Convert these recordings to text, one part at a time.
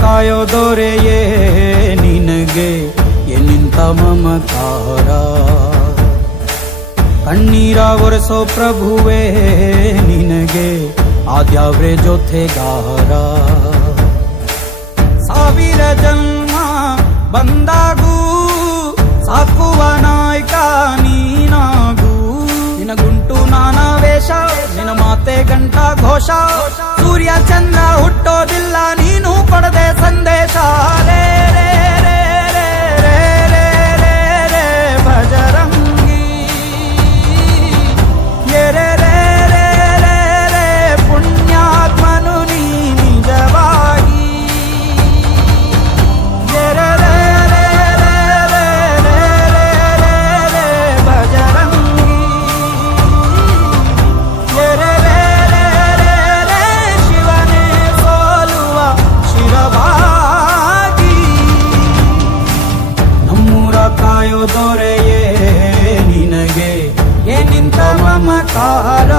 ಕಾಯೋ ದೊರೆಯೇ ನಿನಗೆ ಎನ್ನಿಂತ ಮಮಕಾರ, ಕಣ್ಣೀರ ಒರೆಸೋ ಪ್ರಭುವೇ ನಿನಗೆ ಆದ್ಯಾವ್ರೆ ಜೊತೆಗಾರ. ಸಾವಿರ ಜನ್ಮ ಬಂದಾಗೂ ಸಾಕುವ ನಾಯಕ ನೀನಾಗೂ, ನಿನಗುಂಟು ನಾನಾ ವೇಷ ನಿನ ಮಾತೆ ಗಂಟ ಘೋಷ, ಸೂರ್ಯ ಚಂದ್ರ ಹುಟ್ಟೋದಿಲ್ಲ ನೀನು ಕೊಡದೆ ಸಂದೇಶ. ರೇ ರೇ ರೇ ರೇ ರೇ ರೇ ರೇ ರೇ ಭಜರಂಗಿ, ರೇ ರೇ ರೇ ರೇ ರೇ ಪುಣ್ಯಾತ್ಮನು ನೀ ನಿಜವಾಗಿ. ರೇ ರೇ ರೇ ರೇ ರೇ ರೇ ರೇ ರೇ ರೇ ಭಜರಂಗಿ, ರೇ ರೇ ರೇ ರೇ ರೇ ರೇ ಶಿವನೇ ಸೋಲುವ ಶಿರವಾಗಿ. ನಮ್ಮೂರ ಕಾಯೋ ದೊರೆಯೇ ನಿನಗೆ ಏನಿಂತ ಮಮಕಾರ.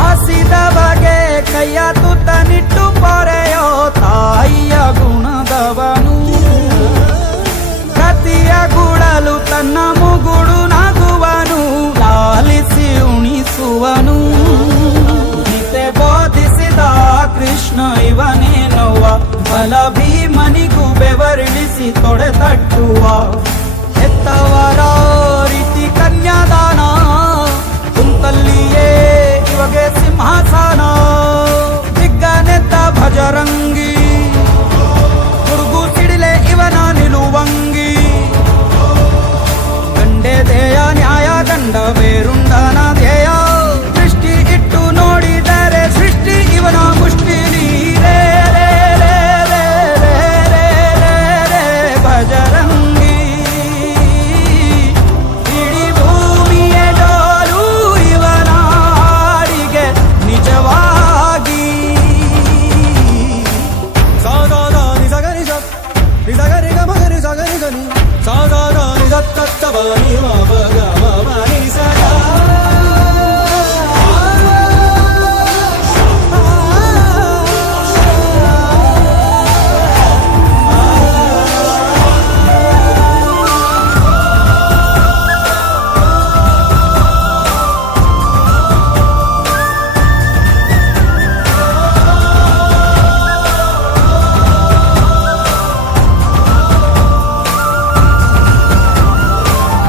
ಹಸಿದವಗೆ ಕೈಯ ತುತ್ತನಿಟ್ಟು ಪೊರೆಯೋ ತಾಯಿಯ ಗುಣದವನು, ಕತಿಯ ಗುಡಲು ತನ್ನ ಮುಗುಡು ನಗುವನು, ಲಾಲಿಸಿ ಉಣಿಸುವನು. ಗೀತೆ ಬೋಧಿಸಿದ ಕೃಷ್ಣ ಇವನೇನೋವ, ಬಲ ಭೀಮನಿಗೂ ಬೆವರಿಳಿಸಿ ತೊಡೆ ತಟ್ಟುವ. ಹೆತ್ತವರ ರೀತಿ ಕನ್ಯಾದಾನ, ಕುಂತಲ್ಲಿಯೇ ಇವಾಗೆ ಸಿಂಹಾಸನ. ದಿಗ್ಗನೆದ್ದ ಭಜರಂಗಿ, ಹುಡುಗು ಸಿಡಿಲೆ ಇವನ ನಿಲುವಂಗಿ. ಗಂಡೆ ಧ್ಯೇಯ ನ್ಯಾಯ ಗಂಡ ಬೇರುಂಡನ ಧ್ಯೇಯ, ದೃಷ್ಟಿ ಇಟ್ಟು ನೋಡಿದರೆ ಸೃಷ್ಟಿ ಇವನ ಮುಷ್ಟಿಲಿ. ರೇ ರೇ ರೇ ರೇ ರೇ ರೇ ರೇ ರೇ ಭಜರಂಗಿ, ಇಡೀ ಭೂಮಿಯ ಡೋಲು ಇವನ ಹಾಡಿಗೆ ನಿಜವಾಗಿ. ಸಾದಾದ ನಿಜಗರಿ ನಿಜಗರಿ ಗಮಗರಿ ಸಗರಿ ಗನಿ, ಸಾದಾದ ನಿಜ ತತ್ತಬನಿ ಮಗ ಮನಿ ಸಗ.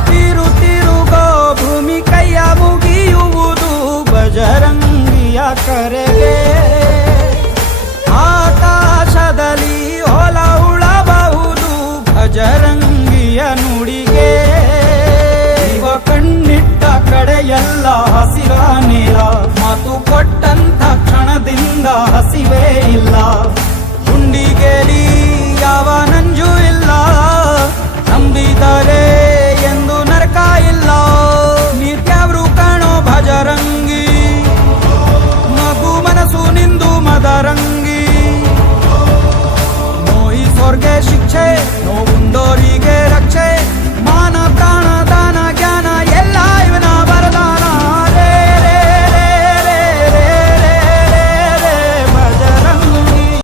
ತಿರು ತಿರುಗೋ ಭೂಮಿ ಕೈಯ ಮುಗಿಯುವುದು ಭಜರಂಗಿಯ ಕರೆಗೆ. ಆಕಾಶದಲ್ಲಿ ಹೊಲ ಉಳಬಹುದು ಭಜರಂಗಿಯ ನುಡಿಗೆ. ಇವ ಕಣ್ಣಿಟ್ಟ ಕಡೆಯೆಲ್ಲ ಹಸಿರ ನೆಲ, ಮಾತು ಕೊಟ್ಟಂತ ಕ್ಷಣದಿಂದ ಹಸಿವೇ ಇಲ್ಲ. ಗುಂಡಿಗೆಲಿ ಯಾವ ನಂಜು ಇಲ್ಲ, ನಂಬಿದರೆ ಎಂದು ನರಕ ಇಲ್ಲ. ನಿತ್ಯವ್ರು ಕಾಣೋ ಭಜರಂಗಿ, ಮಗು ಮನಸ್ಸು ನಿಂದು ಮದರಂಗಿ.